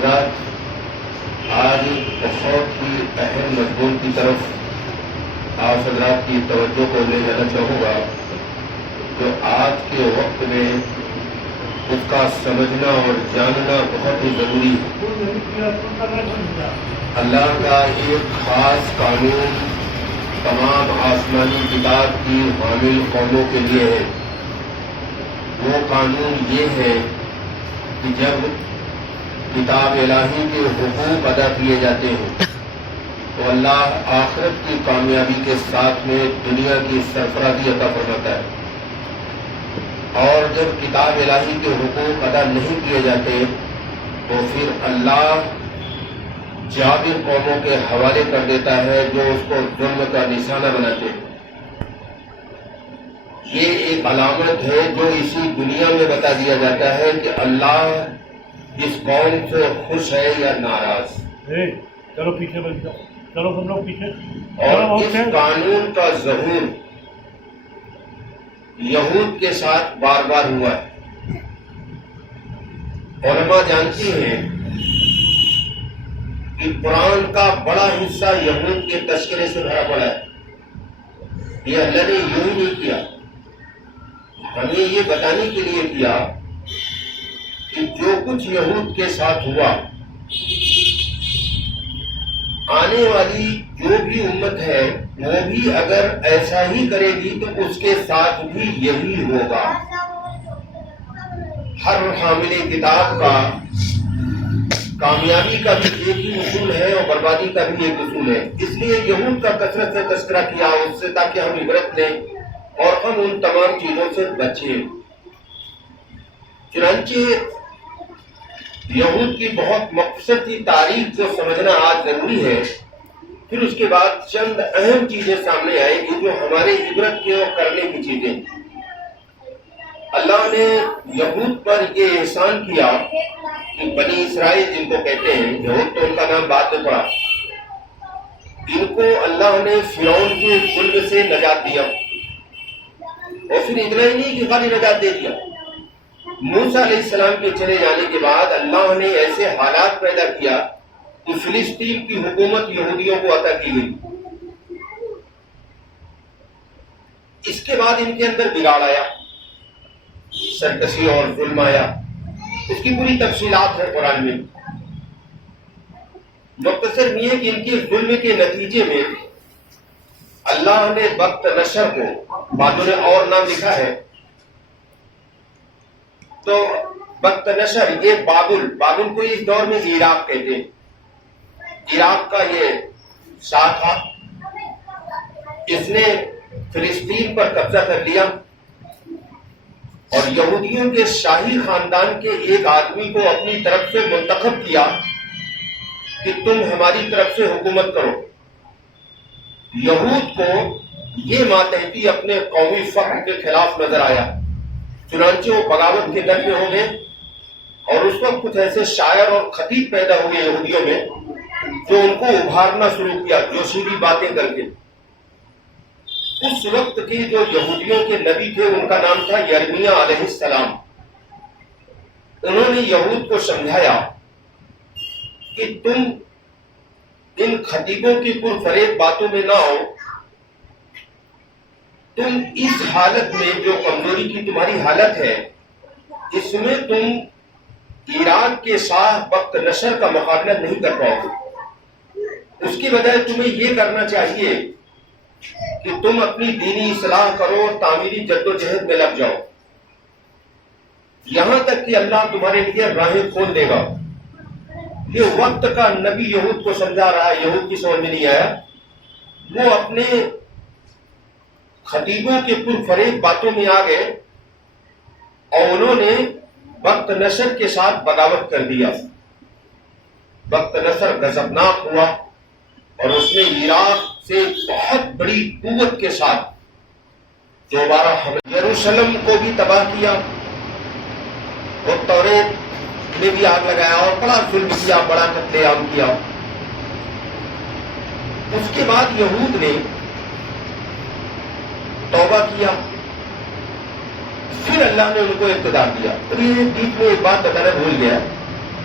حضرات، آج بہت ہی اہم مضمون کی طرف آپ حضرات کی توجہ کو لے جانا چاہوں گا، جو آج کے وقت میں اس کا سمجھنا اور جاننا بہت ہی ضروری ہے۔ اللہ کا ایک خاص قانون تمام آسمانی کتاب کی حامل قوموں کے لیے ہے۔ وہ قانون یہ ہے کہ جب کتاب الہی کے حقوق ادا کیے جاتے ہیں تو اللہ آخرت کی کامیابی کے ساتھ میں دنیا کی سرفرازی عطا فرماتا ہے، اور جب کتاب الہی کے حقوق ادا نہیں کیے جاتے تو پھر اللہ جابر قوموں کے حوالے کر دیتا ہے جو اس کو ظلم کا نشانہ بناتے ہیں۔ یہ ایک علامت ہے جو اسی دنیا میں بتا دیا جاتا ہے کہ اللہ اس قوم سے خوش ہے یا ناراض۔ چلو پیچھے بن جاؤ، چلو ہم لوگ پیچھے۔ اور اس قانون کا ظہور یہود کے ساتھ بار بار ہوا ہے۔ علماء جانتی ہیں کہ قرآن کا بڑا حصہ یہود کے تذکرے سے بھرا پڑا ہے۔ یہ اللہ نے یوں ہی نہیں کیا، ہمیں یہ بتانے کے لیے کیا کہ جو کچھ یہود کے ساتھ ہوا، آنے والی جو بھی امت ہے وہ بھی اگر ایسا ہی کرے گی تو اس کے ساتھ بھی یہی ہوگا۔ ہر حامل کتاب کا کامیابی کا بھی ایک ہی اصول ہے اور بربادی کا بھی ایک اصول ہے۔ اس لیے یہود کا کثرت سے تذکرہ کیا اس سے تاکہ ہم عبرت لیں اور ہم ان تمام چیزوں سے بچیں۔ چنانچہ یہود کی بہت مختصر سی تاریخ کو سمجھنا آج ضروری ہے، پھر اس کے بعد چند اہم چیزیں سامنے آئے گی جو ہمارے عبرت کے اور کرنے کی چیزیں۔ اللہ نے یہود پر یہ احسان کیا کہ بنی اسرائیل جن کو کہتے ہیں، یہود تو ان کا نام بعد میں پڑا، ان کو اللہ نے فرعون کے ظلم سے نجات دیا، اور پھر اتنا ہی نہیں کہ خالی نجات دے دیا، موسیٰ علیہ السلام کے چلے جانے کے بعد اللہ نے ایسے حالات پیدا کیا کہ فلسطین کی حکومت یہودیوں کو عطا کی گئی۔ اس کے بعد ان کے اندر بگاڑ آیا، سرکشی اور ظلم آیا، اس کی پوری تفصیلات ہے قرآن میں۔ مختصر یہ کہ ان کے ظلم کے نتیجے میں اللہ نے بخت نشر کو، بعضوں نے اور نام لکھا ہے، تو بخت نشر یہ بابل کو اس دور میں عراق کہتے ہیں، عراق کا یہ شاہ تھا، اس نے فلسطین پر قبضہ کر لیا اور یہودیوں کے شاہی خاندان کے ایک آدمی کو اپنی طرف سے منتخب کیا کہ تم ہماری طرف سے حکومت کرو۔ یہود کو یہ ماتحتی اپنے قومی فخر کے خلاف نظر آیا، چنانچہ وہ بغاوت کے در پہ ہو گئے، اور اس وقت کچھ ایسے شاعر اور خطیب پیدا ہوئے یہودیوں میں جو ان کو ابھارنا شروع کیا جوشیلی باتیں کر کے۔ اس وقت کے جو یہودیوں کے نبی تھے ان کا نام تھا یرمیہ علیہ السلام۔ انہوں نے یہود کو سمجھایا کہ تم ان خطیبوں کی پرفریب باتوں میں نہ آؤ، تم اس حالت میں جو کمزوری کی تمہاری حالت ہے اس میں تم عراق کے شاہ بخت نشر کا مقابلہ نہیں کر پاؤ گے۔ اس کی بجائے تمہیں یہ کرنا چاہیے کہ تم اپنی دینی اصلاح کرو اور تعمیری جدوجہد میں لگ جاؤ، یہاں تک کہ اللہ تمہارے لیے راہیں کھول دے گا۔ یہ وقت کا نبی یہود کو سمجھا رہا ہے، یہود کی سمجھ میں نہیں آیا، وہ اپنے خطیبوں کے پرفریب باتوں میں آ گئے اور انہوں نے بخت نصر کے ساتھ بغاوت کر دیا۔ بخت نصر غضبناک ہوا اور اس نے عراق سے بہت بڑی قوت کے ساتھ دوبارہ یروشلم کو بھی تباہ کیا اور توریت میں بھی آگ لگایا اور بڑا ظلم کیا، بڑا قتل عام کیا۔ اس کے بعد یہود نے توبہ کیا، پھر اللہ نے ان کو اقتدار دیا۔ اور یہ بیچ میں ایک بات بتانا بھول گیا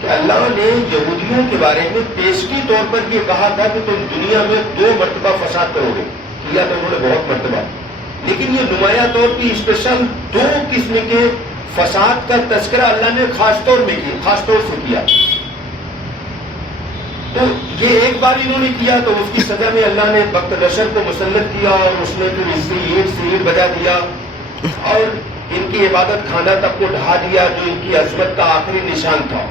کہ اللہ نے یہودیوں کے بارے میں پیشگی طور پر یہ کہا تھا کہ تم دنیا میں 2 مرتبہ فساد کرو گے، کیا تو انہوں نے بہت مرتبہ، لیکن یہ نمایاں طور کی اسپیشل 2 قسم کے فساد کا تذکرہ اللہ نے خاص طور سے کیا۔ تو یہ ایک بار انہوں نے کیا تو اس کی سزا میں اللہ نے بخت نشر کو مسلط کیا، اور اس نے پھر اس سے اینٹ بجا دیا اور ان کی عبادت خانہ تک کو ڈھا دیا جو ان کی عظمت کا آخری نشان تھا۔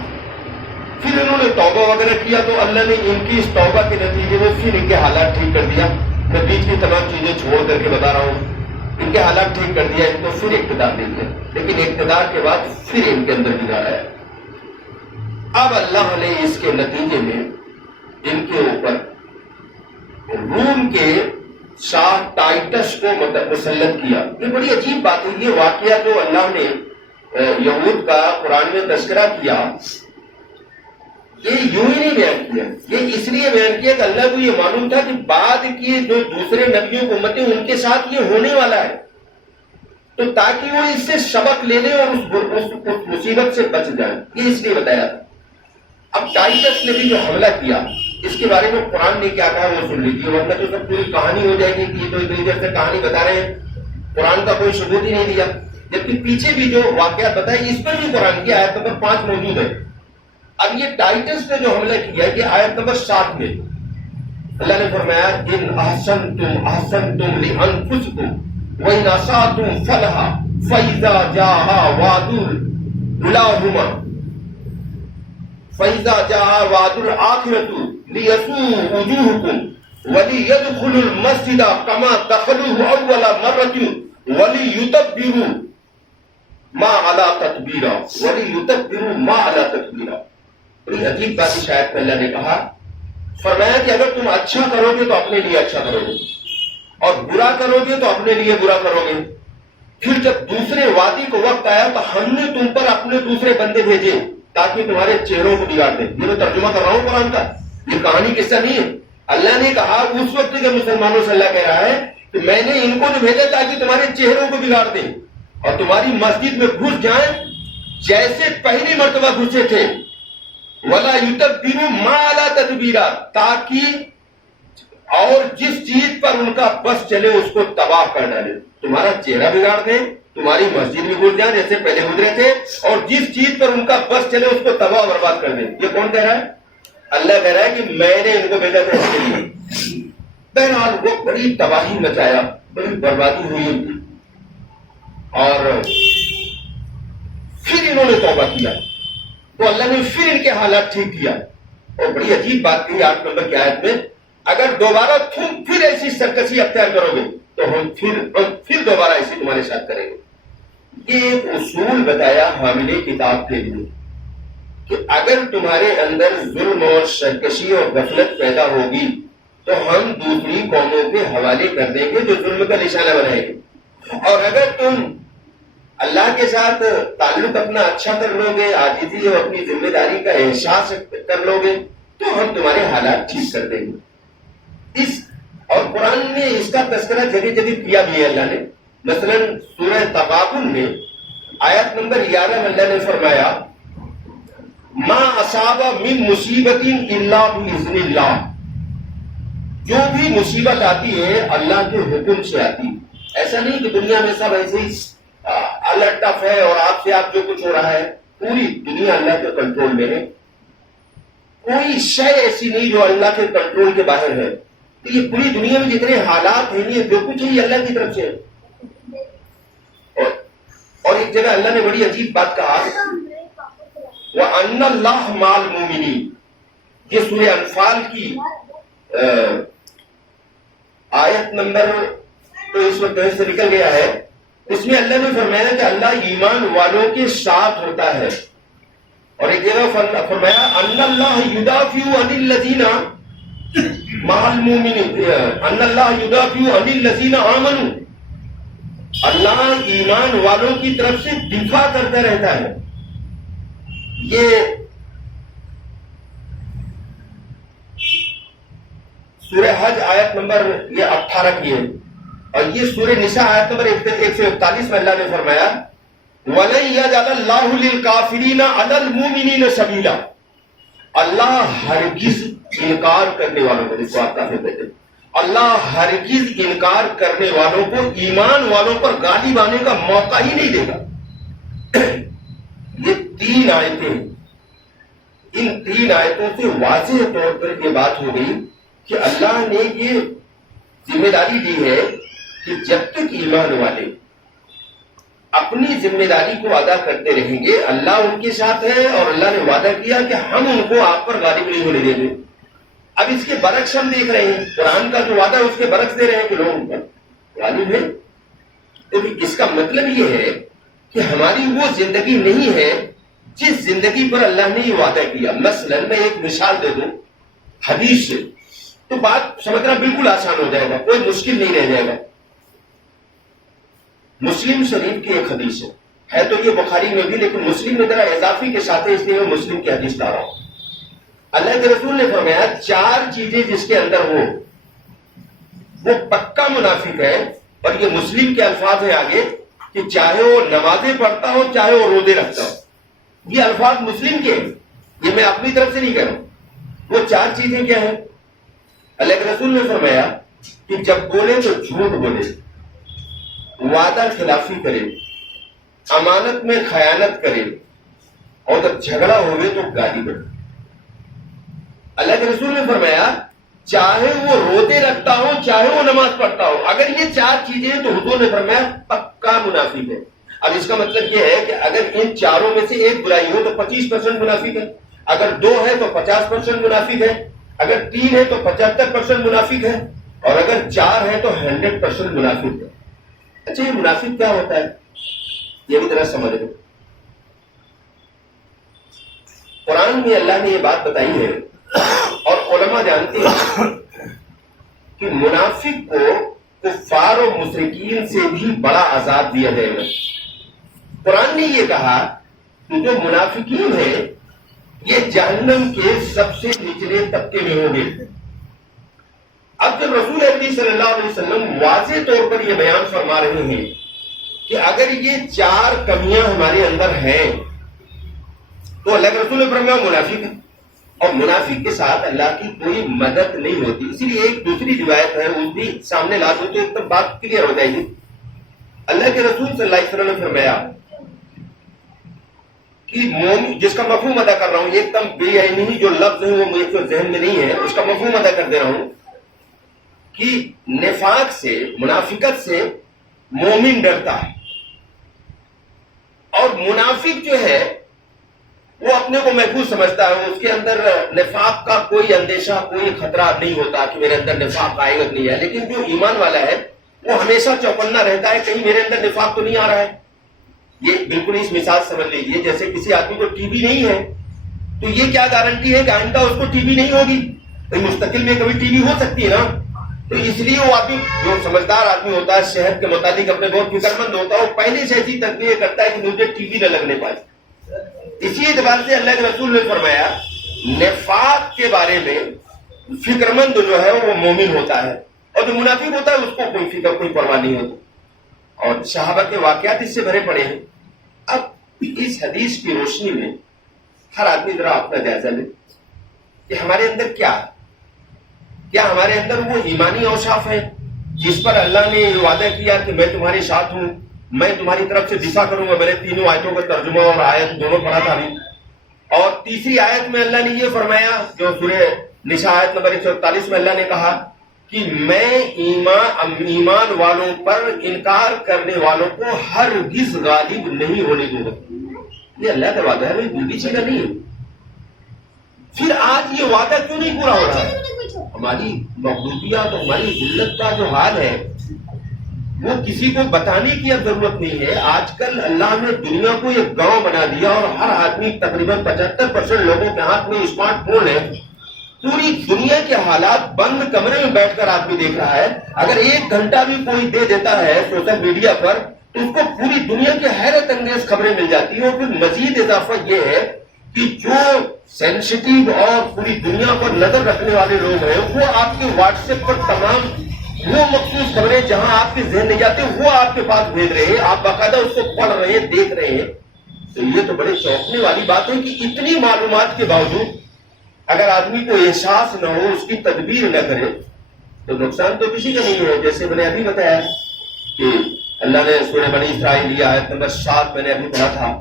پھر انہوں نے توبہ وغیرہ کیا تو اللہ نے ان کی اس توبہ کے نتیجے میں پھر ان کے حالات ٹھیک کر دیا۔ میں بیچ کی تمام چیزیں چھوڑ کر کے بتا رہا ہوں، ان کے حالات ٹھیک کر دیا، ان کو پھر اقتدار دے دیا، لیکن اقتدار کے بعد پھر ان کے اندر بگاڑ آیا۔ اب اللہ نے اس کے نتیجے میں ان کے اوپر روم کے شاہ ٹائٹس کو مسلط کیا۔ یہ بڑی عجیب بات ہے، یہ واقعہ جو اللہ نے یہود کا قرآن میں تذکرہ کیا، یہ یوں ہی نہیں بیان کیا، یہ اس لیے بیان کیا کہ اللہ کو یہ معلوم تھا کہ بعد کی جو دوسرے نبیوں کو امتیں ان کے ساتھ یہ ہونے والا ہے، تو تاکہ وہ اس سے سبق لے لیں اور اس مصیبت سے بچ جائیں، یہ اس لیے بتایا تھا۔ اب ٹائٹس نے بھی جو حملہ کیا اس کے بارے میں قرآن نے کیا کہا وہ سن لیجیے، ورنہ تو سب پوری کہانی ہو جائے گی کہ یہ تو اتنی دیر سے کہانی بتا رہے ہیں، قرآن کا کوئی ثبوت ہی نہیں دیا، جبکہ پیچھے بھی جو واقعات بتائے اس پر بھی قرآن کی آیت نمبر 5 موجود ہے۔ اب یہ ٹائٹس نے جو حملہ کیا یہ آیت نمبر 7 میں اللہ نے فرمایا ان احسنتم احسنتم لانفسکم وان اسأتم فلھا فاذا جاء وعد اولاہما فَإِذَا جَاءَ وَعْدُ الْآخِرَةِ لِيَسُوءُ وُجُوهَكُمْ وَلِيَدْخُلُوا الْمَسْجِدَ كَمَا دَخَلُوهُ أَوَّلَ مَرَّةٍ وَلِيُتَبِّرُوا مَا عَلَىٰ تَتْبِيرًا مَا عَلَىٰ تَتْبِيرًا۔ بڑی عجیب بات شاید اللہ نے کہا، فرمایا کہ اگر تم اچھا کرو گے تو اپنے لیے اچھا کرو گے، اور برا کرو گے تو اپنے لیے برا کرو گے۔ پھر جب دوسرے وعدے کو وقت آیا تو ہم نے تم پر اپنے دوسرے بندے بھیجے تاکہ تمہارے چہروں کو بگاڑ دیں۔ یہ میں ترجمہ کر رہا ہوں قرآن کا، یہ کہانی قصہ نہیں ہے۔ اللہ نے کہا اس وقت جب مسلمانوں سے اللہ کہہ رہا ہے کہ میں نے ان کو جو بھیجا تاکہ تمہارے چہروں کو بگاڑ دیں اور تمہاری مسجد میں گھس جائیں جیسے پہلی مرتبہ گھسے تھے، وَلَا يُتَبِّرُوا مَا عَلَىٰ تَتْبِيرًا، تاکہ اور جس چیز پر ان کا بس چلے اس کو تباہ کر ڈالے، تمہارا چہرہ بگاڑ دیں، تمہاری مسجد میں گھس جائیں جیسے پہلے گزرے تھے، اور جس چیز پر ان کا بس چلے اس کو تباہ برباد کر دیں۔ یہ کون کہہ رہا ہے؟ اللہ کہہ رہا ہے کہ میں نے ان کو بھیجا تھا اس کے لیے۔ بہرحال وہ بڑی تباہی مچایا، بڑی بربادی ہوئی ان کی، اور پھر انہوں نے توبہ کیا تو اللہ نے پھر ان کے حالات ٹھیک کیا۔ اور بڑی عجیب بات کہی 8 نمبر کی آیت میں، اگر دوبارہ تم پھر ایسی سرکشی اختیار کرو گے تو ہم پھر دوبارہ ایسی تمہارے ساتھ کریں گے۔ یہ ایک اصول بتایا حامل کتاب کے لیے کہ اگر تمہارے اندر ظلم اور سرکشی اور غفلت پیدا ہوگی تو ہم دوسری قوموں کے حوالے کر دیں گے جو ظلم کا نشانہ بنائیں گے، اور اگر تم اللہ کے ساتھ تعلق اپنا اچھا کر لو گے، عاجزی اور اپنی ذمہ داری کا احساس کر لو گے تو ہم تمہارے حالات ٹھیک کر دیں گے۔ اور قرآن نے اس کا تذکرہ جگہ جگہ کیا بھی ہے اللہ نے، مثلا سورہ تغابن میں آیت نمبر 11 میں اللہ نے فرمایا ما اصاب من مصیبت الا باذن اللہ، جو بھی مصیبت آتی ہے اللہ کے حکم سے آتی ہے۔ ایسا نہیں کہ دنیا میں سب ایسے ہی الٹ ٹف ہے اور آپ سے آپ جو کچھ ہو رہا ہے، پوری دنیا اللہ کے کنٹرول میں ہے، کوئی شے ایسی نہیں جو اللہ کے کنٹرول کے باہر ہے۔ یہ پوری دنیا میں جتنے حالات ہیں یہ جو کچھ ہے یہ اللہ کی طرف سے ہے۔ اور ایک جگہ اللہ نے بڑی عجیب بات کہا، وَأَنَّ اللَّهَ مَعَ الْمُؤْمِنِينَ، یہ سورہ انفال کی آیت نمبر تو اس وقت سے نکل گیا ہے، اس میں اللہ نے فرمایا کہ اللہ ایمان والوں کے ساتھ ہوتا ہے، اور ایک جگہ فرمایا ان اللہ یدافع عن الذین مع المؤمنین، ان اللہ یدافع عن الذین آمنوا، اللہ ایمان والوں کی طرف سے دفاع کرتا رہتا ہے۔ یہ سورہ حج آیت نمبر یہ 18 کی ہے، اور یہ سورہ نساء آیت نمبر 141 میں اللہ نے فرمایا وَلَن يَجْعَلَ اللَّهُ لِلْكَافِرِينَ عَلَى الْمُؤْمِنِينَ سَبِيلًا، اللہ ہرگز انکار کرنے والوں کو، جس کو آپ کافر کہتے ہیں، اللہ ہرگز انکار کرنے والوں کو ایمان والوں پر غالب آنے کا موقع ہی نہیں دے گا۔ یہ 3 آیتیں، ان 3 آیتوں سے واضح طور پر یہ بات ہو گئی کہ اللہ نے یہ ذمہ داری دی ہے کہ جب تک ایمان والے اپنی ذمہ داری کو ادا کرتے رہیں گے، اللہ ان کے ساتھ ہے، اور اللہ نے وعدہ کیا کہ ہم ان کو آپ پر غالب نہیں ہونے دیں گے۔ اب اس کے برعکس ہم دیکھ رہے ہیں، قرآن کا جو وعدہ ہے اس کے برعکس دے رہے ہیں کہ لوگ ان پر غالب ہیں۔ تو اس کا مطلب یہ ہے کہ ہماری وہ زندگی نہیں ہے جس زندگی پر اللہ نے یہ وعدہ کیا۔ مثلا میں ایک مثال دے دوں حدیث سے، تو بات سمجھنا بالکل آسان ہو جائے گا، کوئی مشکل نہیں رہ جائے گا۔ مسلم شریف کی ایک حدیث ہے تو یہ بخاری میں بھی، لیکن مسلم میں ذرا اضافی کے ساتھ ہے، اس لیے میں مسلم کی حدیث لا رہا ہوں۔ اللہ کے رسول نے فرمایا 4 چیزیں جس کے اندر ہو وہ پکا منافق ہے، اور یہ مسلم کے الفاظ ہیں آگے کہ چاہے وہ نمازیں پڑھتا ہو چاہے وہ روزے رکھتا ہو۔ یہ الفاظ مسلم کے ہیں، یہ میں اپنی طرف سے نہیں کہہ رہا ہوں۔ وہ 4 چیزیں کیا ہیں؟ اللہ کے رسول نے فرمایا کہ جب بولے تو جھوٹ بولے، وعدہ خلافی کرے، امانت میں خیانت کرے، اور جب جھگڑا ہوئے تو گالی بڑھے۔ اللہ کے رسول نے فرمایا چاہے وہ روزے رکھتا ہو چاہے وہ نماز پڑھتا ہو، اگر یہ 4 چیزیں ہیں تو حضور نے فرمایا پکا منافق ہے۔ اب اس کا مطلب یہ ہے کہ اگر ان 4 میں سے ایک برائی ہو تو 25% منافق ہے، اگر 2 ہے تو 50% منافق ہے، اگر 3 ہے تو 75% منافق ہے، اور اگر 4 ہے تو 100% منافق ہے۔ اچھا یہ منافق کیا ہوتا ہے یہ بھی ذرا سمجھ لو۔ قرآن میں اللہ نے یہ بات بتائی ہے، اور علماء جانتے ہیں کہ منافق کو کفار و مشرکین سے بھی بڑا عذاب دیا جائے گا۔ قرآن نے یہ کہا کہ جو منافقین ہیں یہ جہنم کے سب سے نچلے طبقے میں ہوں گے۔ اب جب رسول اکرم صلی اللہ علیہ وسلم واضح طور پر یہ بیان فرما رہے ہیں کہ اگر یہ 4 کمیاں ہمارے اندر ہیں تو اللہ کے رسول نے فرمایا منافق ہے، اور منافق کے ساتھ اللہ کی کوئی مدد نہیں ہوتی۔ اسی لیے ایک دوسری روایت ہے، وہ بھی سامنے لا دو تو ایک دم بات کلیئر ہو جائے گی۔ اللہ کے رسول صلی اللہ علیہ وسلم نے فرمایا کہ مومن، جس کا مفہوم ادا کر رہا ہوں، ایک دم بے عینی جو لفظ ہے وہ مجھے ذہن میں نہیں ہے، اس کا مفہوم ادا کر دے رہا ہوں کہ نفاق سے، منافقت سے مومن ڈرتا ہے، اور منافق جو ہے وہ اپنے کو محفوظ سمجھتا ہے، اس کے اندر نفاق کا کوئی اندیشہ، کوئی خطرہ نہیں ہوتا کہ میرے اندر نفاق آئے گا نہیں ہے۔ لیکن جو ایمان والا ہے وہ ہمیشہ چوکنا رہتا ہے کہیں میرے اندر نفاق تو نہیں آ رہا ہے۔ یہ بالکل اس مثال سمجھ لیجیے، جیسے کسی آدمی کو ٹی بی نہیں ہے تو یہ کیا گارنٹی ہے کہ آئندہ اس کو ٹی بی نہیں ہوگی؟ مستقل میں کبھی ٹی بی ہو سکتی ہے نا، تو اس لیے وہ آدمی جو سمجھدار آدمی ہوتا ہے، صحت کے متعلق اپنے بہت فکر مند ہوتا ہے، وہ پہلے سے ایسی تدبیر کرتا ہے کہ مجھے ٹی بی نہ لگنے پائے۔ اسی اعتبار سے اللہ کے رسول نے فرمایا نفاق کے بارے میں فکر مند جو ہے وہ مومن ہوتا ہے، اور جو منافق ہوتا ہے اس کو کوئی فکر، کوئی پرواہ نہیں ہوتی۔ اور صحابہ کے واقعات اس سے بھرے پڑے ہیں۔ اب اس حدیث کی روشنی میں ہر آدمی ذرا اپنا جائزہ لے کہ ہمارے اندر کیا ہے، کیا ہمارے اندر وہ ایمانی اوصاف ہے جس پر اللہ نے یہ وعدہ کیا کہ میں تمہارے ساتھ ہوں، میں تمہاری طرف سے دفاع کروں گا۔ میں نے 3 آیتوں کا ترجمہ اور آیت دونوں پڑھا تھا ابھی، اور تیسری آیت میں اللہ نے یہ فرمایا جو سورہ نساء آیت نمبر 148 میں اللہ نے کہا کہ میں ایمان والوں پر انکار کرنے والوں کو ہرگز غالب نہیں ہونے دوں گا۔ یہ اللہ کا وعدہ ہے، دوسری چیز نہیں ہے۔ پھر آج یہ وعدہ کیوں نہیں پورا ہو رہا ہے؟ ہماری مغلوبیت اور ہماری ذلت کا جو حال ہے وہ کسی کو بتانے کی اب ضرورت نہیں ہے۔ آج کل اللہ نے دنیا کو ایک گاؤں بنا دیا، اور ہر آدمی تقریباً 75% لوگوں کے ہاتھ میں اسمارٹ فون ہے۔ پوری دنیا کے حالات بند کمرے میں بیٹھ کر آدمی دیکھ رہا ہے۔ اگر 1 گھنٹہ بھی کوئی دے دیتا ہے سوشل میڈیا پر تو اس کو پوری دنیا کی حیرت انگیز خبریں مل جاتی ہیں۔ اور پھر مزید اضافہ یہ ہے کہ جو سینسٹیو اور پوری دنیا پر نظر رکھنے والے لوگ ہیں وہ آپ کے واٹس ایپ پر تمام وہ مخصوص خبریں جہاں آپ کے ذہن نہیں جاتے وہ آپ کے پاس بھیج رہے ہیں، آپ باقاعدہ اس کو پڑھ رہے ہیں، دیکھ رہے ہیں۔ تو یہ تو بڑے چونکنے والی بات ہے کہ اتنی معلومات کے باوجود اگر آدمی کو احساس نہ ہو، اس کی تدبیر نہ کرے تو نقصان تو کسی کا نہیں ہے. جیسے میں نے ابھی بتایا کہ اللہ نے سورہ بنی اسرائیل آیت نمبر 7 میں نے ابھی پڑھا تھا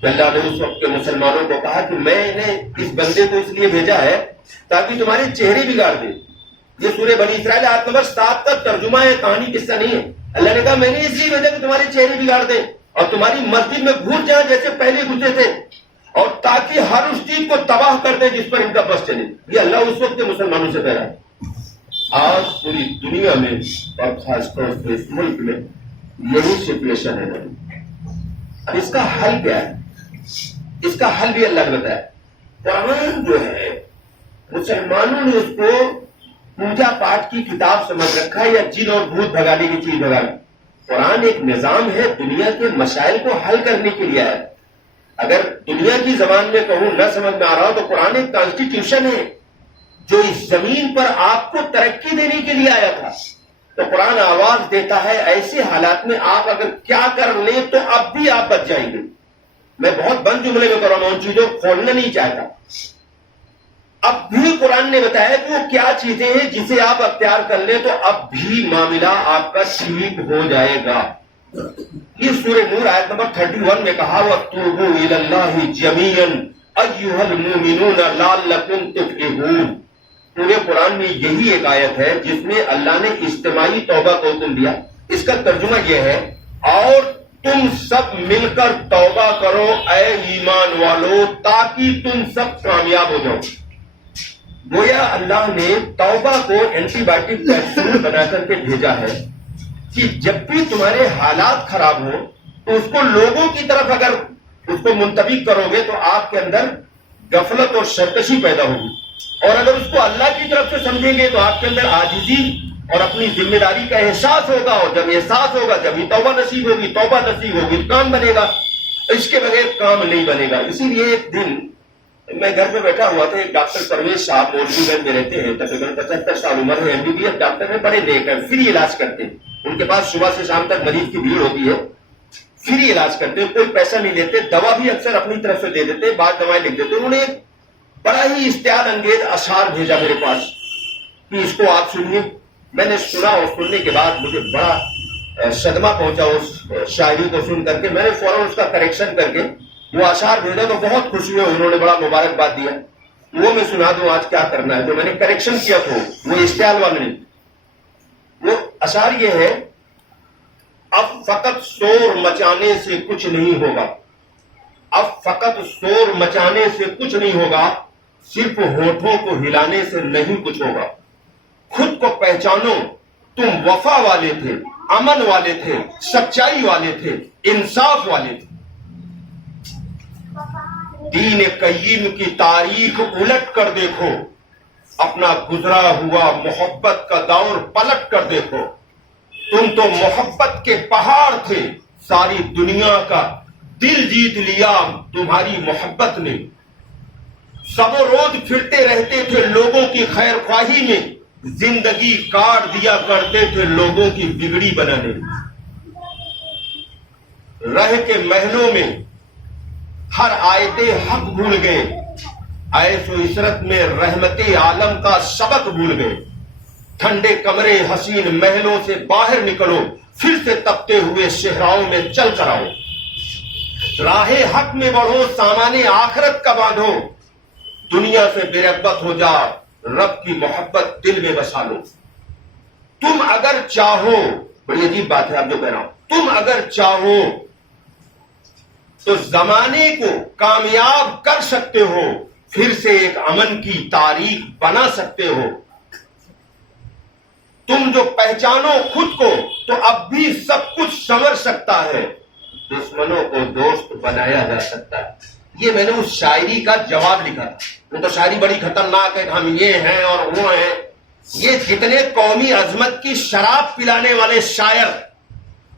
کہ اللہ نے اس وقت کے مسلمانوں کو کہا کہ میں نے اس بندے کو اس لیے بھیجا ہے تاکہ تمہارے چہرے بگاڑ دے. یہ سورہ بنی اسرائیل آیت نمبر 7 کا ترجمہ ہے، کہانی قصہ نہیں ہے. اللہ نے کہا میں نے اس لیے بھیجا کہ تمہارے چہرے بگاڑ دیں اور تمہاری مسجد میں گھس جائیں جیسے پہلے گھسے تھے، اور تاکہ ہر اس چیز کو تباہ کر دے جس پر ان کا بس چلے. یہ اللہ اس وقت کے مسلمانوں سے کہہ رہا ہے. آج پوری دنیا میں اور خاص طور سے اس ملک میں یہی سچویشن ہے. اب اس کا حل کیا ہے؟ اس کا حل بھی اللہ نے بتایا. قرآن جو ہے مسلمانوں نے اس کو پوجا پاٹ کی کتاب سمجھ رکھا ہے یا جن اور بھوت بھگانے کی چیز بھگانے. قرآن ایک نظام ہے، دنیا کے مسائل کو حل کرنے کے لیے ہے. اگر دنیا کی زبان میں کہوں نہ سمجھ میں آ رہا ہو تو قرآن ایک کانسٹیٹیوشن ہے جو اس زمین پر آپ کو ترقی دینے کے لیے آیا تھا. تو قرآن آواز دیتا ہے ایسے حالات میں آپ اگر کیا کر لیں تو اب بھی آپ بچ جائیں گے. میں بہت بند جملے میں کر رہا ہوں، ان چیزوں کو کھولنا نہیں چاہتا. اب بھی قرآن نے بتایا کہ وہ کیا چیزیں ہیں جسے آپ اختیار کر لیں تو اب بھی معاملہ آپ کا ٹھیک ہو جائے گا. یہ سورہ نور آیت نمبر 31 میں کہا وَتُوبُوا إِلَى اللَّهِ جَمِيعًا أَيُّهَا الْمُؤْمِنُونَ لَعَلَّكُمْ تُفْلِحُونَ. پورے قرآن میں یہی ایک آیت ہے جس میں اللہ نے اجتماعی توبہ کو حکم دیا. اس کا ترجمہ یہ ہے اور تم سب مل کر توبہ کرو اے ایمان والو تاکہ تم سب کامیاب ہو جاؤ. گویا اللہ نے توبہ کو اینٹی بایوٹک کیپسول بنا کر کے بھیجا ہے کہ جب بھی تمہارے حالات خراب ہوں تو اس کو لوگوں کی طرف اگر اس کو منتبی کرو گے تو آپ کے اندر غفلت اور سرکشی پیدا ہوگی، اور اگر اس کو اللہ کی طرف سے سمجھیں گے تو آپ کے اندر عاجزی اور اپنی ذمہ داری کا احساس ہوگا، اور جب احساس ہوگا جب ہی توبہ نصیب ہوگی، توبہ نصیب ہوگی کام بنے گا. اس کے بغیر کام نہیں بنے گا. اسی لیے ایک دن میں گھر پہ بیٹھا ہوا تھا، ایک ڈاکٹر پرویز صاحب مولوی گنج میں رہتے ہیں، تقریباً 75 سال عمر ہے، MBBS ڈاکٹر ہیں، بڑے نیک ہیں، فری علاج کرتے ہیں. ان کے پاس صبح سے شام تک مریض کی بھیڑ ہوتی ہے، فری علاج کرتے ہیں، کوئی پیسہ نہیں لیتے، دوا بھی اکثر اپنی طرف سے دے دیتے، بعض دوائیں لکھ دیتے. انہوں نے ایک بڑا ہی اشتعال انگیز اشعار بھیجا میرے پاس کہ اس کو آپ سنیے. میں نے سنا اور سننے کے بعد مجھے بڑا صدمہ پہنچا اس شاعری کو سن کر کے. میں نے فوراً اس کا کریکشن کر کے وہ اشعار بھیجا تو بہت خوشی ہوئی، انہوں نے بڑا مبارکباد دیا. وہ میں سنا دوں آج کیا کرنا ہے. جو میں نے کریکشن کیا تو وہ اشتعال والا نہیں. وہ اشعار یہ ہے اب فقط شور مچانے سے کچھ نہیں ہوگا، اب فقط شور مچانے سے کچھ نہیں ہوگا، صرف ہونٹوں کو ہلانے سے نہیں کچھ ہوگا. خود کو پہچانو تم وفا والے تھے، امن والے تھے، سچائی والے تھے، انصاف والے تھے. دین قیم کی تاریخ الٹ کر دیکھو، اپنا گزرا ہوا محبت کا دور پلٹ کر دیکھو. تم تو محبت کے پہاڑ تھے، ساری دنیا کا دل جیت لیا تمہاری محبت نے. سب روز پھرتے رہتے تھے لوگوں کی خیر خواہی میں، زندگی کاٹ دیا کرتے تھے لوگوں کی بگڑی بنانے. رہ کے محلوں میں ہر آیت حق بھول گئے، عیش و عشرت میں رحمت عالم کا سبق بھول گئے. ٹھنڈے کمرے حسین محلوں سے باہر نکلو، پھر سے تپتے ہوئے صحراؤں میں چل کر آؤ. راہ حق میں بڑھو، سامان آخرت کا باندھو. دنیا سے بے رغبت ہو جا، رب کی محبت دل میں بسا لو. تم اگر چاہو، بڑی عجیب بات ہے اب جو کہہ رہا ہوں، تم اگر چاہو تو زمانے کو کامیاب کر سکتے ہو، پھر سے ایک امن کی تاریخ بنا سکتے ہو. تم جو پہچانو خود کو تو اب بھی سب کچھ سنور سکتا ہے، دشمنوں کو دوست بنایا جا سکتا ہے. یہ میں نے اس شاعری کا جواب لکھا تھا. وہ تو شاعری بڑی خطرناک ہے، ہم یہ ہیں اور وہ ہیں. یہ جتنے قومی عظمت کی شراب پلانے والے شاعر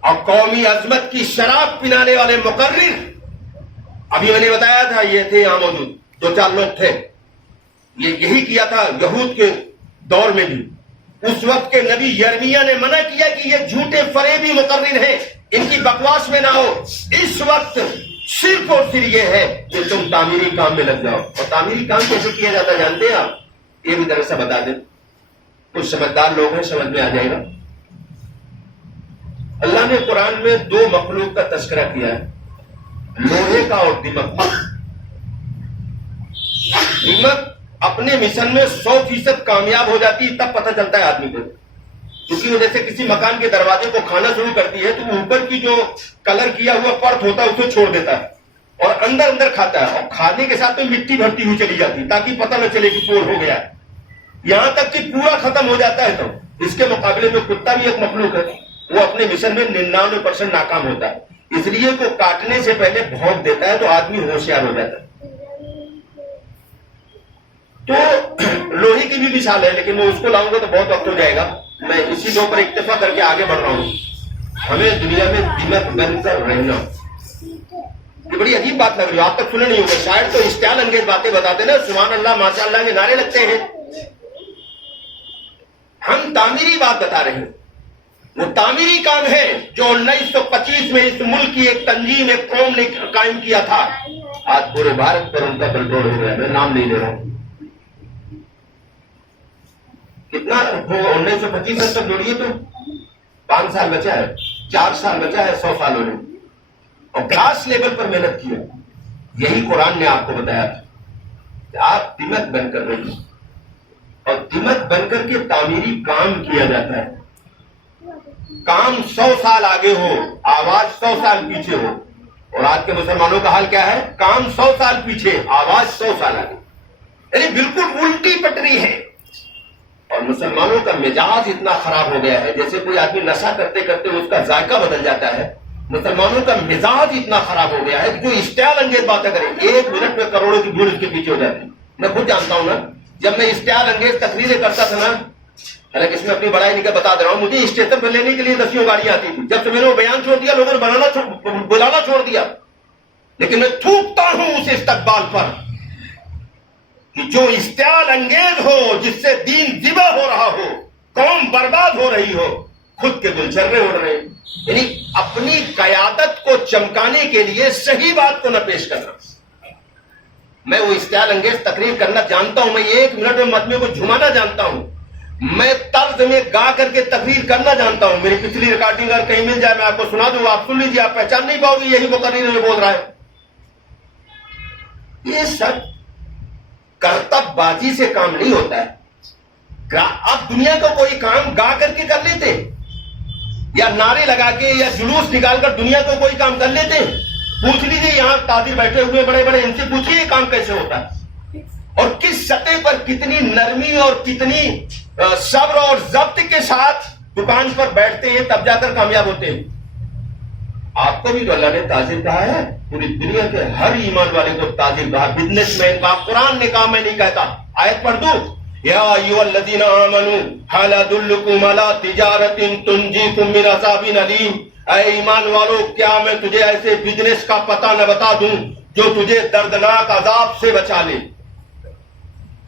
اور قومی عظمت کی شراب پلانے والے مقرر، ابھی میں نے بتایا تھا یہ تھے یہاں موجود، 2-4 لوگ تھے. یہ یہی کیا تھا یہود کے دور میں بھی. اس وقت کے نبی یرمیہ نے منع کیا کہ یہ جھوٹے فریبی مقرر ہیں، ان کی بکواس میں نہ ہو. اس وقت صرف اور صرف یہ ہے کہ تم تعمیری کام میں لگ جاؤ. اور تعمیری کام کیسے کیا جاتا جانتے ہیں آپ؟ یہ بھی ذرا سا بتا دیں. کچھ سمجھدار لوگ ہیں, سمجھ میں آ جائے گا. اللہ نے قرآن میں 2 مخلوق کا تذکرہ کیا ہے, لوہے کا اور دمک. دمک اپنے مشن میں 100% کامیاب ہو جاتی ہے تب پتہ چلتا ہے آدمی کو, کیونکہ وہ جیسے کسی مکان کے دروازے کو کھانا شروع کرتی ہے تو اوپر کی جو کلر کیا ہوا پرت ہوتا ہے اسے چھوڑ دیتا ہے اور اندر اندر کھاتا ہے, اور کھانے کے ساتھ میں مٹی بھرتی ہوئی چلی جاتی تاکہ پتہ نہ چلے کہ چور ہو گیا ہے, یہاں تک کہ پورا ختم ہو جاتا ہے. تو اس کے مقابلے میں کتا بھی ایک مخلوق ہے, وہ اپنے مشن میں 99% ناکام ہوتا ہے, اس لیے وہ کاٹنے سے پہلے بھونک دیتا ہے تو آدمی ہوشیار ہو جاتا ہے. تو لوہے کی بھی مثال ہے, لیکن میں اس کو لاؤں گا تو بہت وقت ہو جائے گا. میں اسی دو پر اکتفا کر کے آگے بڑھ رہا ہوں. ہمیں دنیا میں دمک بن کر رہنا, یہ بڑی عجیب بات لگ رہی ہے, آپ تک سنے نہیں ہوگا. شاید تو اسٹائل انگیز باتیں بتاتے نا, سبحان اللہ ماشاء اللہ کے نعرے لگتے ہیں. ہم تعمیری بات بتا رہے ہیں. وہ تعمیری کام ہے جو 1925 میں اس ملک کی ایک تنظیم, ایک قوم نے قائم کیا تھا. آج پورے بھارت پر ان کا کنٹرول ہو گیا. میں نام نہیں لے رہا ہوں. کتنا 1925 تک جوڑیے تو 5 سال بچا ہے, 4 سال بچا ہے 100 سال ہونے, اور گراس لیول پر محنت کی ہے. یہی قرآن نے آپ کو بتایا تھا کہ آپ دمک بن کر رہیے, اور دمک بن کر کے تعمیری کام کیا جاتا ہے. کام 100 سال آگے ہو, آواز 100 سال پیچھے ہو. اور آج کے مسلمانوں کا حال کیا ہے؟ کام 100 سال پیچھے, آواز 100 سال آگے, یعنی بالکل الٹی پٹری ہے. اور مسلمانوں کا مزاج اتنا خراب ہو گیا ہے, جیسے کوئی آدمی نشہ کرتے کرتے اس کا ذائقہ بدل جاتا ہے. مسلمانوں کا مزاج اتنا خراب ہو گیا ہے کہ جو اسٹائل انگیز باتیں کریں 1 منٹ میں کروڑوں کی بھیڑ اس کے پیچھے ہو جاتی ہے. میں خود جانتا ہوں نا, جب میں اسٹائل انگیز تقریریں کرتا تھا نا, حالانکہ اس میں اپنی بڑائی نہیں کر بتا دے رہا ہوں, مجھے اسٹیشن پر لینے کے لیے 10 گاڑیاں آتی تھی. جب سے میں نے وہ بیان چھوڑ دیا, لوگوں نے بلانا چھوڑ دیا. لیکن میں تھوکتا ہوں اس استقبال پر کہ جو اشتعال انگیز ہو, جس سے دین ذبح ہو رہا ہو, قوم برباد ہو رہی ہو, خود کے گلچرے اڑ رہے ہیں. یعنی اپنی قیادت کو چمکانے کے لیے صحیح بات کو نہ پیش کرنا. میں وہ اشتعال انگیز تقریر کرنا جانتا ہوں, میں 1 منٹ میں مدمے کو جھمانا جانتا ہوں, میں طرز میں گا کر کے تقریر کرنا جانتا ہوں. میری پچھلی ریکارڈنگ اگر کہیں مل جائے میں آپ کو سنا دوں, آپ سن لیجیے, آپ پہچان نہیں پاؤ گے یہی مقرر میں بول رہا ہے. یہ سب کرتب بازی سے کام نہیں ہوتا ہے. آپ دنیا کا کوئی کام گا کر کے کر لیتے, یا نعرے لگا کے یا جلوس نکال کر دنیا کو کوئی کام کر لیتے. پوچھ لیجیے یہاں تاجر بیٹھے ہوئے بڑے بڑے, ان سے پوچھیے یہ کام کیسے ہوتا ہے, اور کس سطح پر کتنی نرمی اور کتنی صبر اور ضبط کے ساتھ دکان پر بیٹھتے ہیں, تب جا کر کامیاب ہوتے ہیں. آپ کو بھی تو اللہ نے تاجر کہا ہے, پوری دنیا کے ہر ایمان والے کو تاجر کہا, بزنس مین کہا. قرآن نے کہا, میں نہیں کہتا. آیت پڑھ دوں, یا ایھا الذین آمنوا ھل ادلکم علی تجارۃ تنجیکم من عذاب علیم. اے ایمان والو, کیا میں تجھے ایسے بزنس کا پتہ نہ بتا دوں جو تجھے دردناک عذاب سے بچا لے.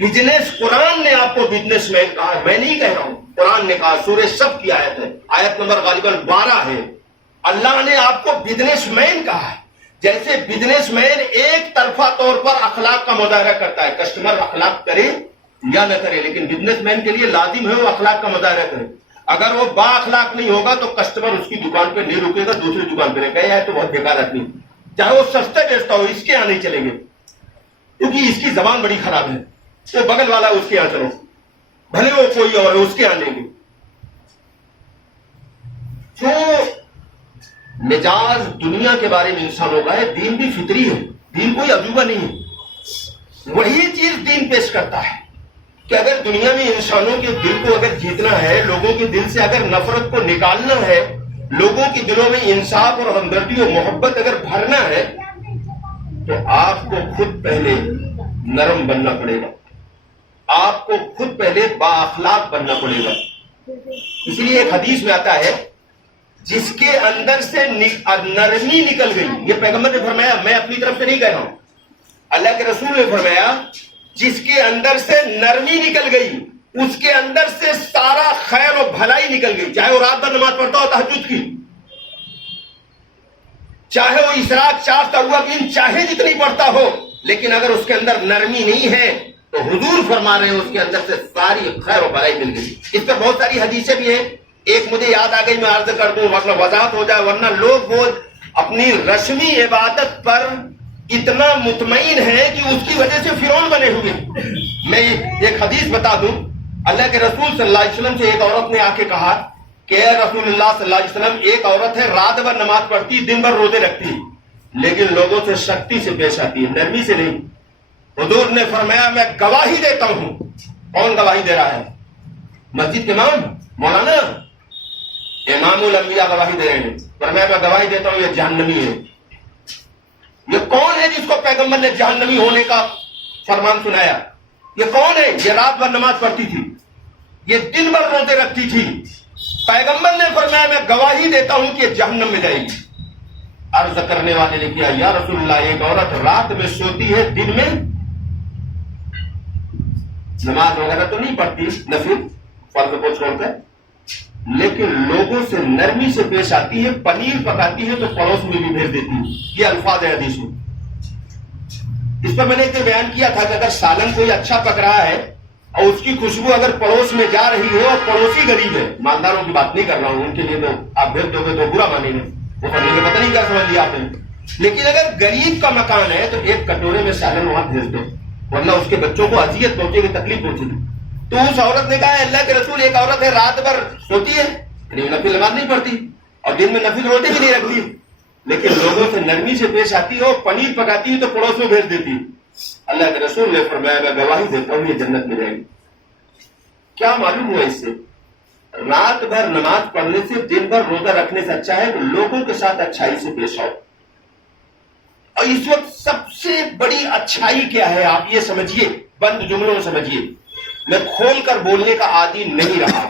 بزنس, قرآن نے آپ کو بزنس مین کہا, میں نہیں کہہ رہا ہوں, قرآن نے کہا. سورہ صف کی آیت ہے, آیت نمبر غالباً 12 ہے. اللہ نے آپ کو بزنس مین کہا ہے. جیسے بزنس مین ایک طرفہ طور پر اخلاق کا مظاہرہ کرتا ہے, کسٹمر اخلاق کرے یا نہ کرے, لیکن بزنس مین کے لیے لازم ہے وہ اخلاق کا مظاہرہ کرے. اگر وہ با اخلاق نہیں ہوگا تو کسٹمر اس کی دکان پہ نہیں رکے گا, دوسری دکان پہ رہے گا. یہ تو بہت بیکار آدمی, چاہے وہ سستے بیچتا ہو, اس کے یہاں نہیں چلیں گے کیونکہ اس کی زبان بڑی خراب ہے. وہ بغل والا اس کے یہاں چلو, بھلے وہ کوئی اور اس کے یہاں لیں گے. جو مزاج دنیا کے بارے میں انسانوں کا ہے, دین بھی فطری ہے, دین کوئی عجوبہ نہیں ہے. وہی چیز دین پیش کرتا ہے کہ اگر دنیا میں انسانوں کے دل کو اگر جیتنا ہے, لوگوں کے دل سے اگر نفرت کو نکالنا ہے, لوگوں کے دلوں میں انصاف اور ہمدردی اور محبت اگر بھرنا ہے, تو آپ کو خود پہلے نرم بننا پڑے گا, آپ کو خود پہلے با اخلاق بننا پڑے گا. اس لیے ایک حدیث میں آتا ہے, جس کے اندر سے نرمی نکل گئی, یہ پیغمبر نے فرمایا, میں اپنی طرف سے نہیں کہہ رہا ہوں, اللہ کے رسول نے فرمایا, جس کے اندر سے نرمی نکل گئی اس کے اندر سے سارا خیر و بھلائی نکل گئی, چاہے وہ رات بھر نماز پڑھتا ہو تہجد کی, چاہے وہ اشراق 4 توابین چاہے جتنی پڑھتا ہو، لیکن اگر اس کے اندر نرمی نہیں ہے تو حضور فرما رہے ہیں اس کے اندر سے ساری خیر و بھلائی مل گئی۔ اس پر بہت ساری حدیثیں بھی ہیں، ایک مجھے یاد آ گئی، میں عرض کر دوں ورنہ وضاحت ہو جائے، ورنہ لوگ وہ اپنی رسمی عبادت پر اتنا مطمئن ہے کہ اس کی وجہ سے فرعون بنے ہوئے۔ میں ایک حدیث بتا دوں، اللہ کے رسول صلی اللہ علیہ وسلم سے ایک عورت نے آ کے کہا کہ اے رسول اللہ صلی اللہ علیہ وسلم، ایک عورت ہے رات بھر نماز پڑھتی، دن بھر روزے رکھتی، لیکن لوگوں سے سختی سے پیش آتی ہے، نرمی سے نہیں۔ حضور نے فرمایا میں گواہی دیتا ہوں۔ کون گواہی دے رہا ہے؟ مسجد کے امام مولانا امام الانبیاء گواہی دے رہے ہیں، فرمایا میں گواہی دیتا ہوں یہ جہنمی ہے۔ یہ کون ہے جس کو پیغمبر نے جہنمی ہونے کا فرمان سنایا؟ یہ کون ہے؟ یہ رات بھر نماز پڑھتی تھی، یہ دن بھر روزے رکھتی تھی، پیغمبر نے فرمایا میں گواہی دیتا ہوں کہ یہ جہنم میں جائے گی۔ عرض کرنے والے نے کیا یا رسول اللہ، ایک عورت رات میں سوتی ہے، دن میں نماز وغیرہ تو نہیں پڑھتی نفل فرض کو چھوڑ کر، لیکن لوگوں سے نرمی سے پیش آتی ہے، پنیر پکاتی ہے تو پڑوس میں بھی بھیج دیتی ہے۔ یہ الفاظ ہے حدیث میں۔ اس پر میں نے ایک بیان کیا تھا کہ اگر سالن کوئی اچھا پک رہا ہے اور اس کی خوشبو اگر پڑوس میں جا رہی ہے اور پڑوسی غریب ہے، مالداروں کی بات نہیں کر رہا ہوں، ان کے لیے تو آپ بھیج دو گے تو برا مانیں گے، وہ کرنے پتہ نہیں کیا سمجھ لیا آپ نے، لیکن اگر غریب کا مکان ہے تو ایک کٹورے میں سالن وہاں بھیج دو، ورنہ اس کے بچوں کو اذیت پہنچے گی، تکلیف پہنچے گی۔ تو اس عورت نے کہا اللہ کے رسول، ایک عورت ہے رات بھر سوتی ہے، نفل نماز نہیں پڑھتی اور دن میں نفل روزے بھی نہیں رکھتی، لیکن لوگوں سے نرمی سے پیش آتی ہے اور پنیر پکاتی ہے تو پڑوس میں بھیج دیتی ہے۔ اللہ کے رسول نے فرمایا میں گواہی دیتا ہوں یہ جنت میں جائے گی۔ کیا معلوم ہوا اس سے؟ رات بھر نماز پڑھنے سے، دن بھر روزہ رکھنے سے اچھا ہے کہ لوگوں کے ساتھ اچھائی سے پیش آؤ۔ اور اس وقت سب سے بڑی اچھائی کیا ہے آپ یہ سمجھیے، بند جملوں میں سمجھیے، میں کھول کر بولنے کا عادی نہیں رہا،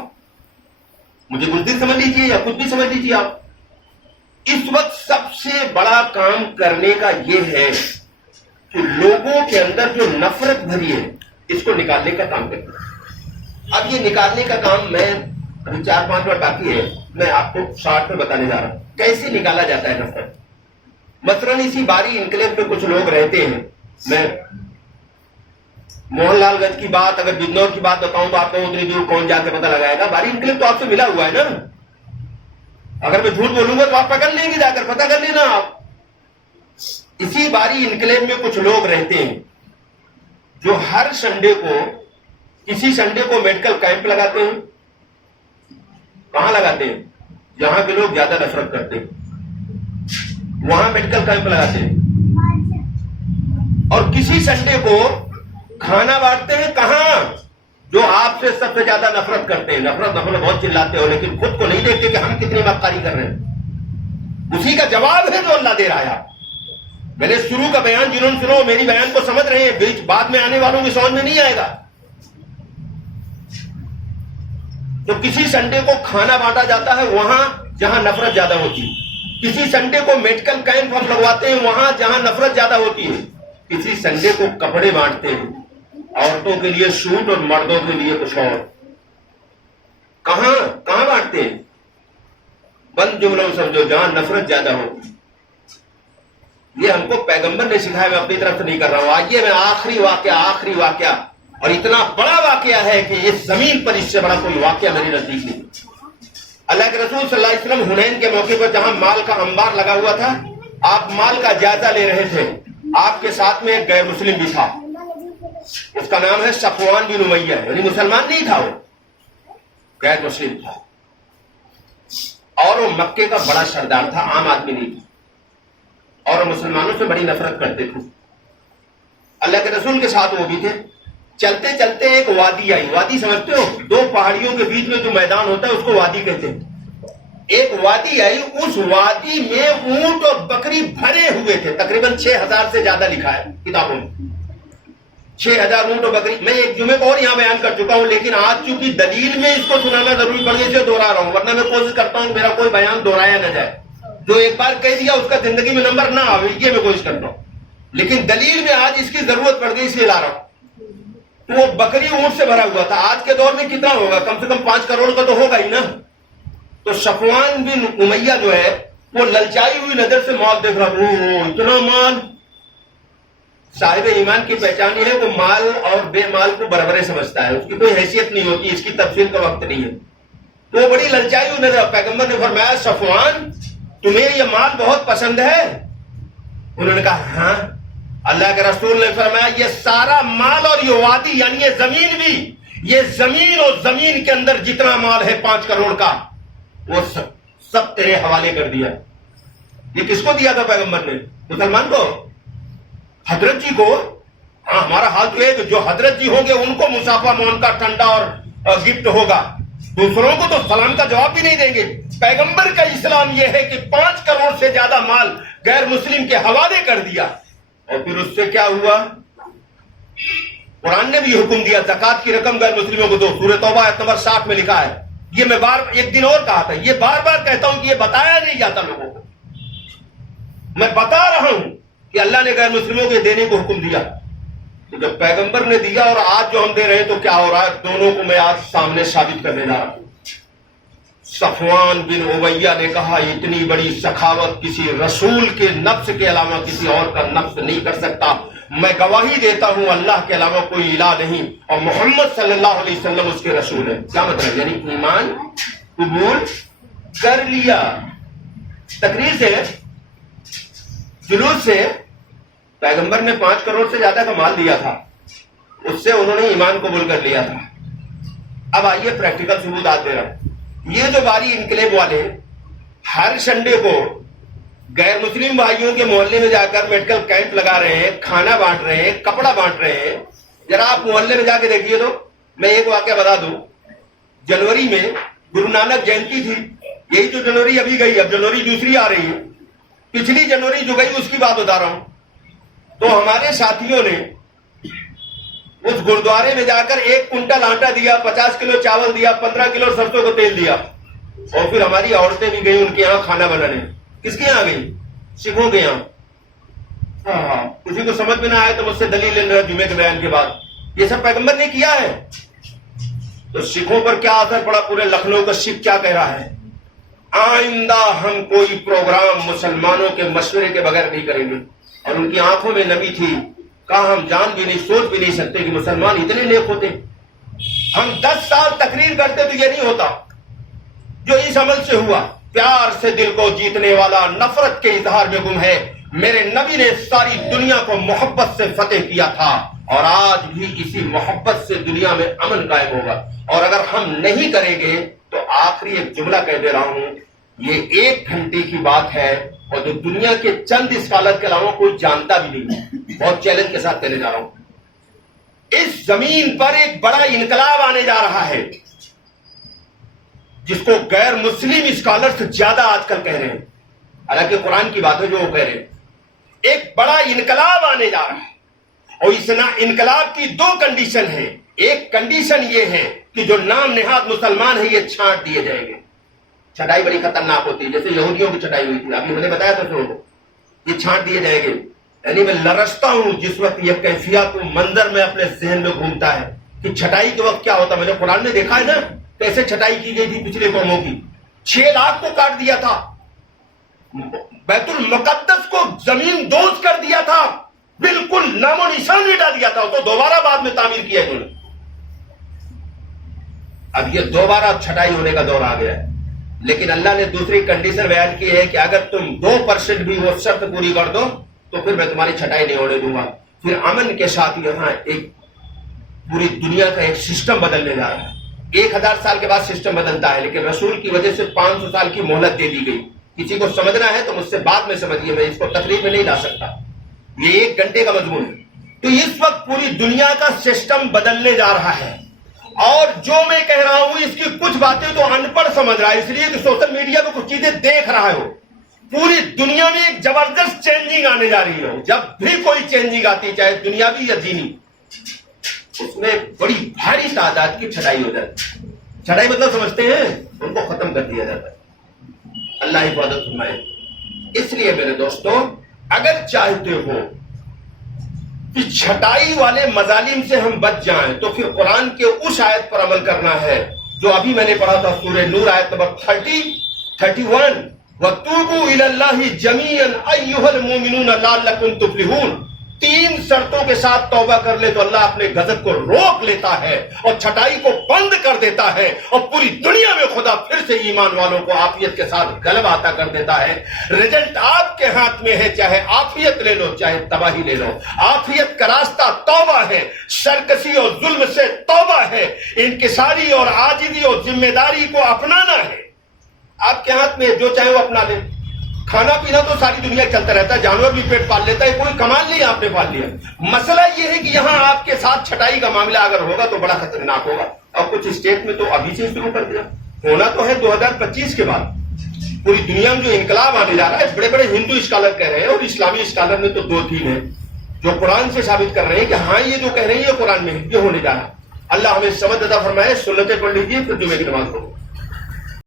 مجھے بزدل سمجھ لیجیے یا کچھ بھی سمجھ لیجیے آپ۔ اس وقت سب سے بڑا کام کرنے کا یہ ہے کہ لوگوں کے اندر جو نفرت بھری ہے اس کو نکالنے کا کام کرتا ہے۔ اب یہ نکالنے کا کام میں ابھی 4-5 بار باقی ہے، میں آپ کو شارٹ میں بتانے جا رہا ہوں کیسے نکالا جاتا ہے نفرت۔ مثلاً اسی باری انکلیو میں کچھ لوگ رہتے ہیں، میں موہن لال گنج کی بات اگر بجنور کی بات بتاؤں تو آپ کو اتنی دور کون جا کے پتہ لگائے گا، باری انکلیو تو آپ سے ملا ہوا ہے نا، اگر میں جھوٹ بولوں گا تو آپ پکڑ لیں گے، جا کر پتہ کر لینا آپ۔ اسی باری انکلیو میں کچھ لوگ رہتے ہیں جو ہر سنڈے کو، کسی سنڈے کو میڈیکل کیمپ لگاتے ہیں۔ کہاں لگاتے ہیں؟ جہاں کے لوگ زیادہ نفرت کرتے ہیں وہاں میڈیکل کیمپ لگاتے ہیں، اور کسی سنڈے کو کھانا بانٹتے ہیں۔ کہاں؟ جو آپ سے سب سے زیادہ نفرت کرتے ہیں، نفرت بہت چلاتے ہو لیکن خود کو نہیں دیکھتے کہ ہم کتنی مکاری کر رہے ہیں۔ اسی کا جواب ہے جو اللہ دے رہا ہے۔ میں نے شروع کا بیان جنہوں نے سنو میری بیان کو سمجھ رہے ہیں، بیچ بعد میں آنے والوں کی سمجھ میں نہیں آئے گا۔ تو کسی سنڈے کو کھانا بانٹا جاتا ہے وہاں جہاں نفرت زیادہ ہوتی ہے، کسی سنڈے کو میڈیکل کیمپ ہم لگواتے ہیں وہاں جہاں نفرت زیادہ ہوتی ہے، کسی سنڈے کو کپڑے بانٹتے ہیں، عورتوں کے لیے سوٹ اور مردوں کے لیے کچھ اور۔ کہاں بانٹتے ہیں؟ بند جملوں میں سمجھو، جہاں نفرت زیادہ ہوتی ہے۔ یہ ہم کو پیغمبر نے سکھایا، میں اپنی طرف سے نہیں کر رہا ہوں۔ آئیے میں آخری واقعہ، اور اتنا بڑا واقعہ ہے کہ اس زمین پر اس سے بڑا کوئی واقعہ میرے نزدیک نہیں۔ اللہ کے رسول صلی اللہ علیہ وسلم حنین کے موقع پر جہاں مال کا انبار لگا ہوا تھا، آپ مال کا جائزہ لے رہے تھے، آپ کے ساتھ میں ایک غیر مسلم بھی تھا، اس کا نام ہے صفوان بن امیہ، یعنی مسلمان نہیں تھا، وہ غیر مسلم تھا، اور وہ مکے کا بڑا سردار تھا، عام آدمی نہیں تھا، اور مسلمانوں سے بڑی نفرت کرتے تھے۔ اللہ کے رسول کے ساتھ وہ بھی تھے۔ چلتے چلتے ایک وادی آئی، وادی سمجھتے ہو؟ دو پہاڑیوں کے بیچ میں جو میدان ہوتا ہے اس کو وادی کہتے ہیں۔ ایک وادی آئی، اس وادی میں اونٹ اور بکری بھرے ہوئے تھے، تقریباً 6000 سے زیادہ لکھا ہے کتابوں میں، 6000 اونٹ اور بکری۔ میں ایک جمعے کو اور یہاں بیان کر چکا ہوں، لیکن آج چونکہ دلیل میں اس کو سنانا ضروری پڑ گئی اسے دوہرا رہا ہوں، ورنہ میں کوشش کرتا ہوں میرا کوئی بیان دہرایا نہ جائے، جو ایک بار کہہ دیا اس کا زندگی میں نمبر نہ آئے، یہ میں کوشش کرتا ہوں، لیکن دلیل میں آج اس کی ضرورت پڑ گئی اس لیے لا رہا ہوں۔ تو وہ بکری اونٹ سے بھرا ہوا تھا، آج کے دور میں کتنا ہوگا؟ کم سے کم 5 کروڑ کا تو ہوگا ہی نا۔ تو صفوان بن امیہ جو ہے وہ للچائی ہوئی نظر سے مال دیکھ رہا، اتنا مال. صاحب ایمان کی پہچان یہ ہے وہ مال اور بے مال کو برابر سمجھتا ہے، اس کی کوئی حیثیت نہیں ہوتی، اس کی تفصیل کا وقت نہیں ہے. تو وہ بڑی للچائی ہوئی نظر. پیغمبر نے فرمایا صفوان تمہیں یہ مال بہت پسند ہے؟ انہوں نے کہا ہاں. اللہ کے رسول نے فرمایا یہ سارا مال اور یہ وادی یعنی یہ زمین بھی، یہ زمین اور زمین کے اندر جتنا مال ہے 5 کروڑ کا وہ سب تیرے حوالے کر دیا. یہ کس کو دیا تھا پیغمبر نے؟ مسلمان کو، حضرت جی کو. ہاں ہمارا حال تو ہے کہ جو حضرت جی ہوں گے ان کو مسافہ مون کا ٹھنڈا اور گفٹ ہوگا، دوسروں کو تو سلام کا جواب بھی نہیں دیں گے. پیغمبر کا اسلام یہ ہے کہ 5 کروڑ سے زیادہ مال غیر مسلم کے حوالے کر دیا. اور پھر اس سے کیا ہوا؟ قرآن نے بھی حکم دیا زکوٰۃ کی رقم غیر مسلموں کو دو. سورہ توبہ آیت نمبر 60 میں لکھا ہے. یہ میں ایک دن اور کہا تھا، یہ بار بار کہتا ہوں کہ یہ بتایا نہیں جاتا لوگوں کو. میں بتا رہا ہوں کہ اللہ نے غیر مسلموں کو دینے کو حکم دیا. تو جب پیغمبر نے دیا اور آج جو ہم دے رہے ہیں تو کیا ہو رہا ہے؟ دونوں کو میں آج سامنے ثابت کرنے جا رہا ہوں. صفوان بن امیہ نے کہا اتنی بڑی سخاوت کسی رسول کے نفس کے علاوہ کسی اور کا نفس نہیں کر سکتا. میں گواہی دیتا ہوں اللہ کے علاوہ کوئی الہ نہیں اور محمد صلی اللہ علیہ وسلم اس کے رسول ہے. کیا مطلب؟ یعنی ایمان قبول کر لیا. تقریر سے، جلوس سے پیغمبر نے 5 کروڑ سے زیادہ کا مال دیا تھا، اس سے انہوں نے ایمان قبول کر لیا تھا. اب آئیے پریکٹیکل ثبوت آج دے رہا ہوں. یہ جو باری انقلاب والے ہر سنڈے کو غیر مسلم بھائیوں کے محلے میں جا کر میڈیکل کیمپ لگا رہے ہیں، کھانا بانٹ رہے ہیں، کپڑا بانٹ رہے ہیں، ذرا آپ محلے میں جا کے دیکھیے. تو میں ایک واقعہ بتا دوں. جنوری میں گرو نانک جینتی تھی، یہی تو جنوری ابھی گئی، اب جنوری دوسری آ رہی ہے. پچھلی جنوری جو گئی اس کی بات بتا رہا ہوں. تو ہمارے ساتھیوں نے اس گردوارے میں جا کر 1 کنٹل آٹا دیا، 50 کلو چاول دیا، 15 کلو سرسوں کا تیل دیا. اور پھر ہماری عورتیں بھی گئی ان کے یہاں کھانا بنانے. کس کے یہاں گئی؟ سکھوں کے یہاں. ہاں کسی کو سمجھ میں نہ آئے تو مجھ سے دلیل لے رہا جمعے کے بیان کے بعد. یہ سب پیغمبر نے کیا ہے. تو سکھوں پر کیا اثر پڑا؟ پورے لکھنؤ کا سکھ کیا کہہ رہا ہے؟ آئندہ ہم کوئی پروگرام مسلمانوں کے مشورے کے بغیر نہیں کریں گے. اور ان کی آنکھوں میں نمی تھی. کہا ہم جان بھی نہیں سوچ بھی نہیں سکتے کہ مسلمان اتنے نیک ہوتے. ہم 10 سال تقریر کرتے تو یہ نہیں ہوتا جو اس عمل سے ہوا. پیار سے دل کو جیتنے والا نفرت کے اظہار میں گم ہے. میرے نبی نے ساری دنیا کو محبت سے فتح کیا تھا اور آج بھی اسی محبت سے دنیا میں امن قائم ہوگا. اور اگر ہم نہیں کریں گے تو آخری ایک جملہ کہہ دے رہا ہوں، یہ 1 گھنٹے کی بات ہے اور جو دنیا کے چند اسکالر کے علاوہ کوئی جانتا بھی نہیں. بہت چیلنج کے ساتھ کہنے جا رہا ہوں، اس زمین پر ایک بڑا انقلاب آنے جا رہا ہے جس کو غیر مسلم اسکالرز زیادہ آج کل کہہ رہے ہیں. حالانکہ قرآن کی بات ہے جو وہ کہہ رہے ہیں. ایک بڑا انقلاب آنے جا رہا ہے اور اس انقلاب کی 2 کنڈیشن ہے. ایک کنڈیشن یہ ہے کہ جو نام نہاد مسلمان ہے یہ چھانٹ دیے جائیں گے. چھٹائی بڑی خطرناک ہوتی ہے، جیسے یہودیوں کی چھٹائی ہوئی تھی، ابھی میں نے بتایا تھا سنو کو. یہ چھانٹ دیے جائیں گے. یعنی میں لرزتا ہوں جس وقت یہ کیفیت منظر میں اپنے ذہن میں گھومتا ہے کہ چھٹائی کے وقت کیا ہوتا. میں نے قرآن میں دیکھا ہے نا کیسے چھٹائی کی گئی تھی پچھلے قوموں کی. 6 لاکھ کو کاٹ دیا تھا، بیت المقدس کو زمین دوز کر دیا تھا، بالکل نام و نشان مٹا دیا تھا. تو دوبارہ بعد میں تعمیر کیا انہوں نے. اب یہ دوبارہ چھٹائی ہونے کا دور آ گیا ہے. لیکن اللہ نے دوسری کنڈیشن بیان کی ہے کہ اگر تم 2% بھی وہ شرط پوری کر دو تو پھر میں تمہاری چھٹائی نہیں ہونے دوں گا. پھر امن کے ساتھ یہاں ایک پوری دنیا کا ایک سسٹم بدلنے جا رہا ہے. 1000 سال کے بعد سسٹم بدلتا ہے، لیکن رسول کی وجہ سے 500 سال کی مہلت دے دی گئی. کسی کو سمجھنا ہے تو مجھ سے بعد میں سمجھیے، میں اس کو تقریر میں نہیں لا سکتا. یہ 1 گھنٹے کا مضمون ہے. تو اس وقت پوری دنیا کا سسٹم بدلنے جا رہا ہے اور جو میں کہہ رہا ہوں اس کی کچھ باتیں تو ان پڑھ سمجھ رہا ہے، اس لیے کہ سوشل میڈیا پہ کچھ چیزیں دیکھ رہا ہے. وہ پوری دنیا میں ایک زبردست چینجنگ آنے جا رہی ہے. جب بھی کوئی چینجنگ آتی چاہے دنیاوی یا دینی، اس میں بڑی بھاری تعداد کی چھٹائی ہو جاتی ہے. چھٹائی مطلب سمجھتے ہیں؟ ان کو ختم کر دیا جاتا ہے. اللہ حفاظت فرمائے. اس لیے میرے دوستوں اگر چاہتے ہو کہ چھٹائی والے مظالم سے ہم بچ جائیں تو پھر قرآن کے اس آیت پر عمل کرنا ہے جو ابھی میں نے پڑھا تھا، سورہ نور آیت نمبر 31. وَتُوبُوا إِلَى اللَّهِ جَمِيعًا أَيُّهَا الْمُؤْمِنُونَ لَعَلَّكُمْ تُفْلِحُونَ. 3 شرطوں کے ساتھ توبہ کر لے تو اللہ اپنے غضب کو روک لیتا ہے اور چھٹائی کو بند کر دیتا ہے اور پوری دنیا میں خدا پھر سے ایمان والوں کو عافیت کے ساتھ غلبہ عطا کر دیتا ہے. رزلٹ آپ کے ہاتھ میں ہے، چاہے عافیت لے لو چاہے تباہی لے لو. عافیت کا راستہ توبہ ہے، سرکشی اور ظلم سے توبہ ہے، انکساری اور عاجزی اور ذمہ داری کو اپنانا ہے. آپ کے ہاتھ میں جو چاہے وہ اپنا لے. کھانا پینا تو ساری دنیا چلتا رہتا ہے، جانور بھی پیٹ پال لیتا ہے، کوئی کمال نہیں آپ نے پال لیا. مسئلہ یہ ہے کہ یہاں آپ کے ساتھ چھٹائی کا معاملہ اگر ہوگا تو بڑا خطرناک ہوگا. اور کچھ اسٹیٹ میں تو ابھی سے شروع کر دیا، ہونا تو ہے 2025 کے بعد. پوری دنیا میں جو انقلاب آنے جا رہا ہے، بڑے بڑے ہندو اسکالر کہہ رہے ہیں اور اسلامی اسکالر میں تو 2-3 ہیں جو قرآن سے ثابت کر رہے ہیں کہ ہاں یہ جو کہہ رہے ہیں یہ قرآن میں ہے، یہ ہونے جا رہا ہے. اللہ ہمیں سمجھ عطا فرمائے. سنتیں پڑھ لیجیے پھر جمعے کی نماز پڑھو.